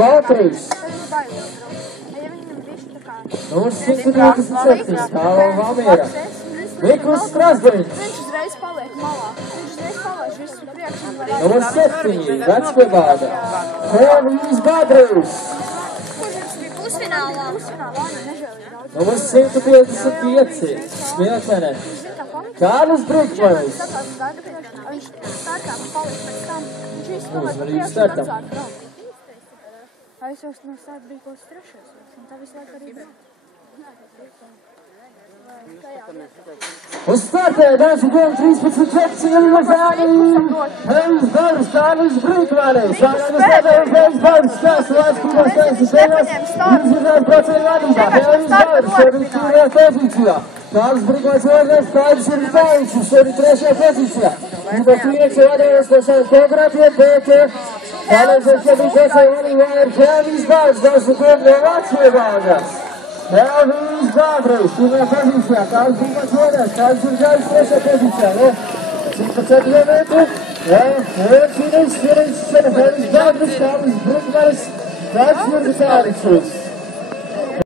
Valtrijs. Numurs 127, Stāvo Valmiera. Mikls Strasdēņš. Numurs 7, Vecpilbāda. Helvijs Badrevs. Numurs 155, Smiltene. Kārlis Brīkmanis. Uzmanību startam. Es jau no starta biju kaut kas trešais, un tā visu laiku arī bija. Uz startē 13 Ilmazāni, Helvis Bars, Kārlis Brīkmanis. Sākās Helvis Bars, stāsts vārds pirmās taisas vienās, izvirzināt procēļu vadībā. Helvis Bars, šodien pirmajā pozīcijā. Kārlis Brīkmanis otrais, Kārlis ir Pāvičs, šodien trešajā pozīcijā. Viņš iekšā vadījās no savas konkurētiem, bet Kālēzēs šodien trešajā vadībā ir Helvis Bars, daudz no Vecpilbādas. Helvis Badrevs, pirmajā pozīcijā, Kārlis Brīkmanis otrais, Kārlis ir trešajā pozīcijā, 104 metru, finish, Helvis Badrevs, Kārlis Brīkmanis, Vecpilbādas.